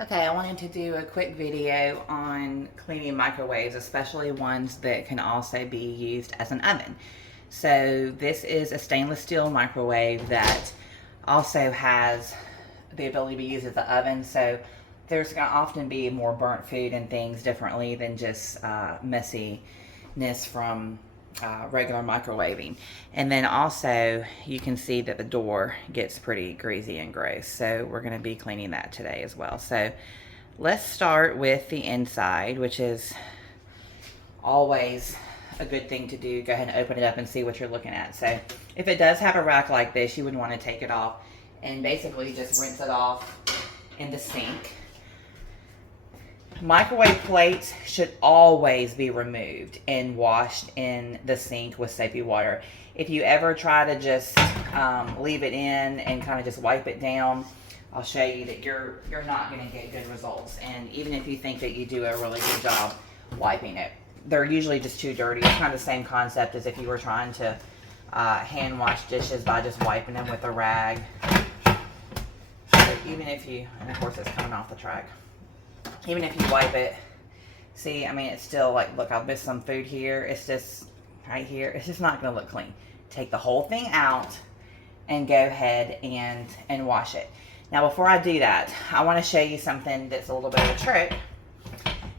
Okay, I wanted to do a quick video on cleaning microwaves, especially ones that can also be used as an oven. So this is a stainless steel microwave that also has the ability to be used as an oven. So there's going to often be more burnt food and things differently than just messiness from regular microwaving. And then also you can see that the door gets pretty greasy and gross. So we're going to be cleaning that today as well. So let's start with the inside, which is always a good thing to do. Go ahead and open it up and see what you're looking at. So if it does have a rack like this, you would want to take it off and basically just rinse it off in the sink. Microwave plates should always be removed and washed in the sink with soapy water. If you ever try to just leave it in and kind of just wipe it down, I'll show you that you're not going to get good results. And even if you think that you do a really good job wiping it, they're usually just too dirty. It's kind of the same concept as if you were trying to hand wash dishes by just wiping them with a rag. So even if you, and of course it's coming off the track. Even if you wipe it, see, I mean, it's still like, look, I've missed some food here. It's just right here. It's just not going to look clean. Take the whole thing out and go ahead and wash it. Now, before I do that, I want to show you something that's a little bit of a trick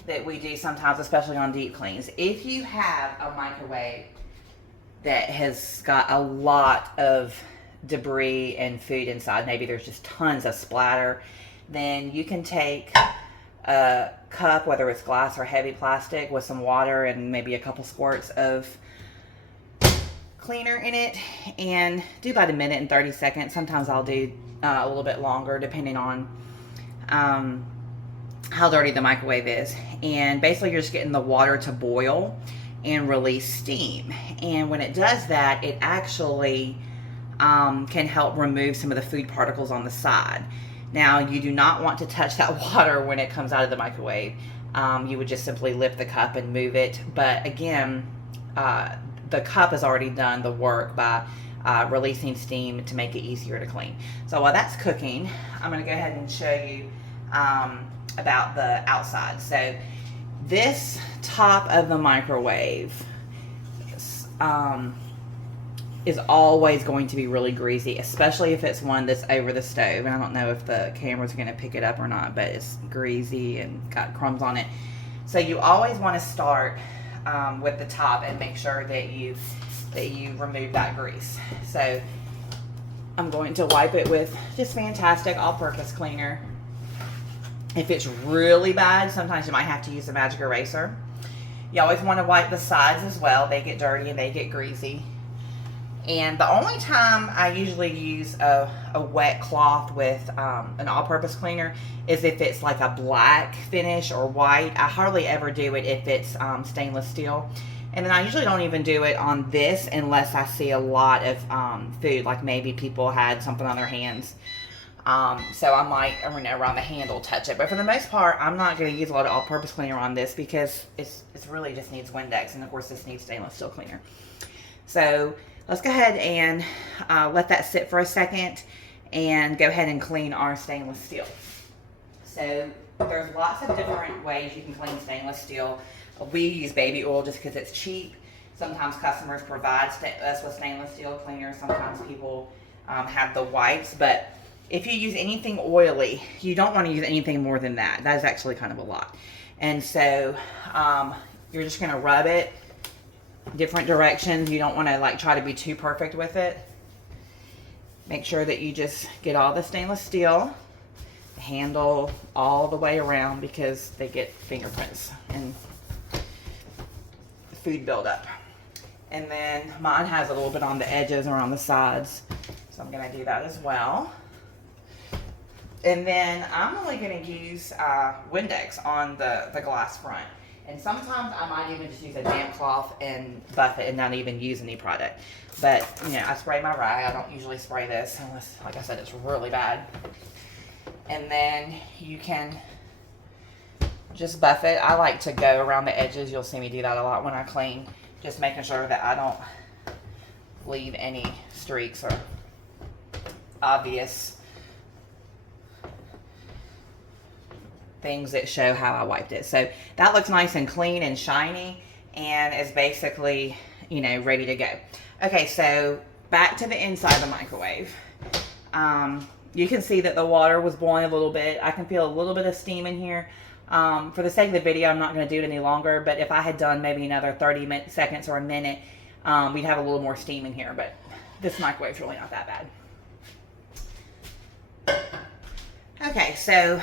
that we do sometimes, especially on deep cleans. If you have a microwave that has got a lot of debris and food inside, maybe there's just tons of splatter, then you can take a cup, whether it's glass or heavy plastic, with some water and maybe a couple squirts of cleaner in it, and do about a minute and 30 seconds. Sometimes I'll do a little bit longer depending on how dirty the microwave is. And basically you're just getting the water to boil and release steam. And when it does that, it actually can help remove some of the food particles on the side. Now, you do not want to touch that water when it comes out of the microwave. You would just simply lift the cup and move it. But again, the cup has already done the work by releasing steam to make it easier to clean. So while that's cooking, I'm going to go ahead and show you about the outside. So this top of the microwave is always going to be really greasy, especially if it's one that's over the stove. And I don't know if the camera's going to pick it up or not, but it's greasy and got crumbs on it. So you always want to start with the top and make sure that you remove that grease. So I'm going to wipe it with just fantastic all-purpose cleaner. If it's really bad, sometimes you might have to use a magic eraser. You always want to wipe the sides as well. They get dirty and they get greasy. And the only time I usually use a wet cloth with an all-purpose cleaner is if it's like a black finish or white. I hardly ever do it if it's stainless steel. And then I usually don't even do it on this unless I see a lot of food, like maybe people had something on their hands. So I might, around the handle, touch it. But for the most part, I'm not going to use a lot of all-purpose cleaner on this because it's really just needs Windex. And of course, this needs stainless steel cleaner. So let's go ahead and let that sit for a second and go ahead and clean our stainless steel. So there's lots of different ways you can clean stainless steel. We use baby oil just because it's cheap. Sometimes customers provide us with stainless steel cleaner. Sometimes people have the wipes. But if you use anything oily, you don't want to use anything more than that. That is actually kind of a lot. And so you're just going to rub it different directions. You don't want to try to be too perfect with it. Make sure that you just get all the stainless steel, the handle all the way around, because they get fingerprints and food buildup. And then mine has a little bit on the edges or on the sides, so I'm going to do that as well. And then I'm only going to use Windex on the glass front. And sometimes I might even just use a damp cloth and buff it and not even use any product. But, I spray my rag. I don't usually spray this unless, like I said, it's really bad. And then you can just buff it. I like to go around the edges. You'll see me do that a lot when I clean. Just making sure that I don't leave any streaks or obvious things that show how I wiped it. So that looks nice and clean and shiny and is basically, you know, ready to go. Okay, so back to the inside of the microwave. You can see that the water was boiling a little bit. I can feel a little bit of steam in here. For the sake of the video, I'm not going to do it any longer, but if I had done maybe another 30 seconds or a minute, we'd have a little more steam in here, but this microwave's really not that bad. Okay, so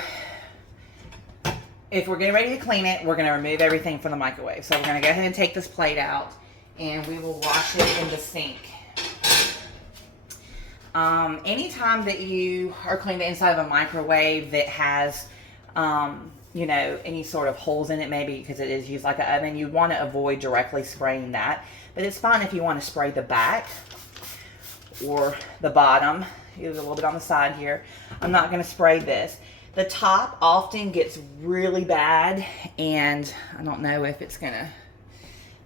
if we're getting ready to clean it, we're going to remove everything from the microwave. So we're going to go ahead and take this plate out, and we will wash it in the sink. Anytime that you are cleaning the inside of a microwave that has, you know, any sort of holes in it, maybe because it is used like an oven, you want to avoid directly spraying that. But it's fine if you want to spray the back or the bottom. There's a little bit on the side here. I'm not going to spray this. The top often gets really bad, and I don't know if it's going to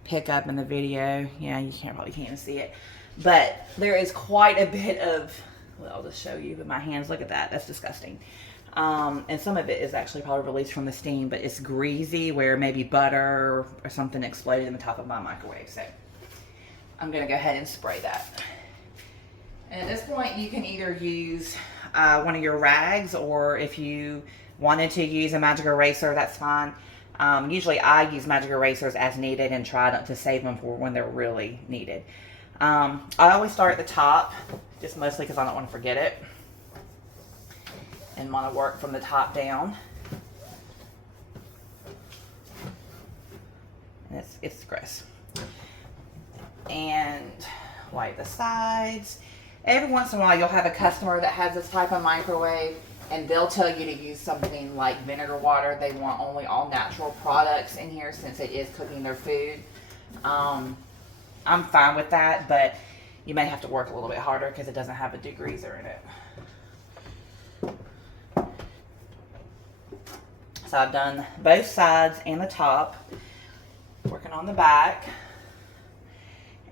pick up in the video. Yeah, you probably can't see it. But there is quite a bit of, well, I'll just show you with my hands. Look at that. That's disgusting. And some of it is actually probably released from the steam, but it's greasy where maybe butter or something exploded in the top of my microwave. So I'm going to go ahead and spray that. And at this point, you can either use one of your rags, or if you wanted to use a magic eraser, that's fine. Usually I use magic erasers as needed and try to save them for when they're really needed. I always start at the top, just mostly because I don't want to forget it, and want to work from the top down. And it's gross. And wipe the sides. Every once in a while, you'll have a customer that has this type of microwave, and they'll tell you to use something like vinegar water. They want only all natural products in here since it is cooking their food. I'm fine with that, but you may have to work a little bit harder because it doesn't have a degreaser in it. So I've done both sides and the top, working on the back,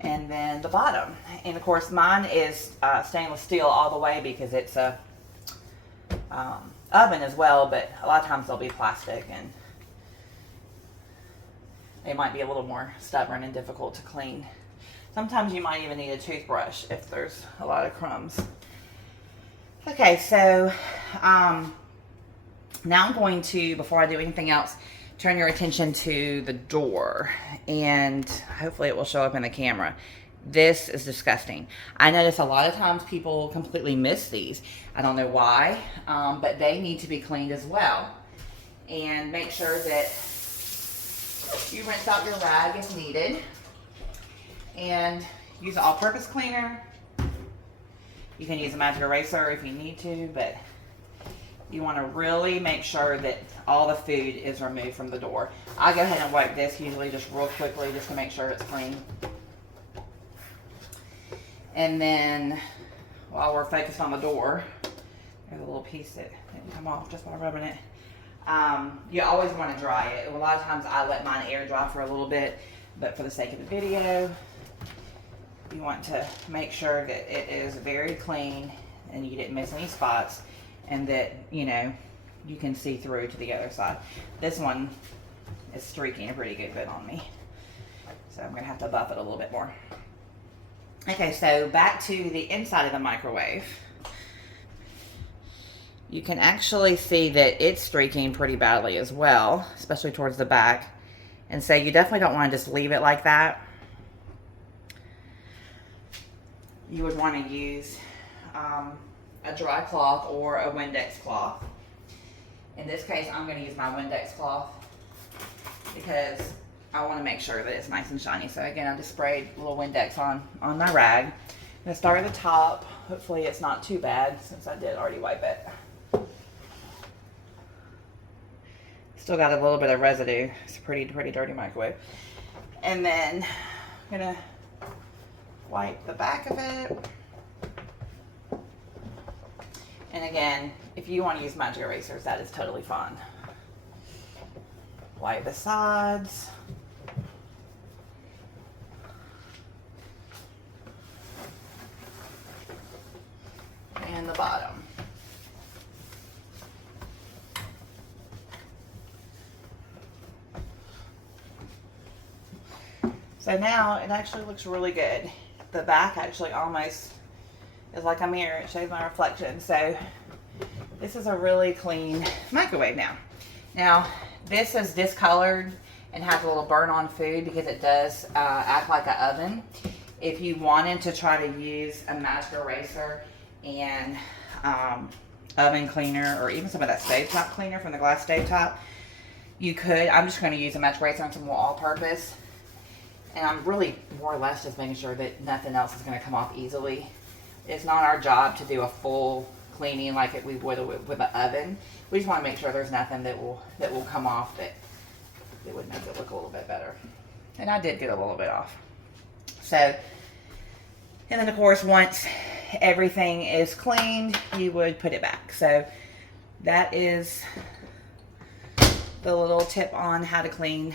and then the bottom. And of course mine is stainless steel all the way because it's a oven as well, but a lot of times they'll be plastic and they might be a little more stubborn and difficult to clean. Sometimes you might even need a toothbrush if there's a lot of crumbs. Okay, so now I'm going to, before I do anything else, turn your attention to the door, and hopefully it will show up in the camera. This is disgusting. I notice a lot of times people completely miss these. I don't know why, but they need to be cleaned as well. And make sure that you rinse out your rag if needed, and use an all-purpose cleaner. You can use a magic eraser if you need to, but you want to really make sure that all the food is removed from the door. I go ahead and wipe this usually just real quickly just to make sure it's clean. And then while we're focused on the door, there's a little piece that didn't come off just by rubbing it. You always want to dry it. A lot of times I let mine air dry for a little bit, but for the sake of the video, you want to make sure that it is very clean and you didn't miss any spots, and that, you know, you can see through to the other side. This one is streaking a pretty good bit on me, so I'm going to have to buff it a little bit more. Okay, so back to the inside of the microwave. You can actually see that it's streaking pretty badly as well, especially towards the back. And so you definitely don't want to just leave it like that. You would want to use a dry cloth or a Windex cloth. In this case, I'm going to use my Windex cloth because I want to make sure that it's nice and shiny. So again, I just sprayed a little Windex on my rag. I'm going to start at the top. Hopefully it's not too bad since I did already wipe it. Still got a little bit of residue. It's a pretty dirty microwave. And then I'm going to wipe the back of it. And again, if you want to use magic erasers, that is totally fine. Wipe the sides. And the bottom. So now it actually looks really good. The back actually almost is like a mirror. It shows my reflection. So this is a really clean microwave now. Now this is discolored and has a little burn on food because it does act like an oven. If you wanted to try to use a magic eraser and oven cleaner, or even some of that stovetop cleaner from the glass stovetop, you could. I'm just going to use a magic eraser on some more all-purpose, and I'm really more or less just making sure that nothing else is going to come off easily. It's not our job to do a full cleaning like we would with an oven. We just want to make sure there's nothing that will come off that would make it look a little bit better. And I did get a little bit off. So, and then of course once everything is cleaned, you would put it back. So that is the little tip on how to clean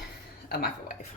a microwave.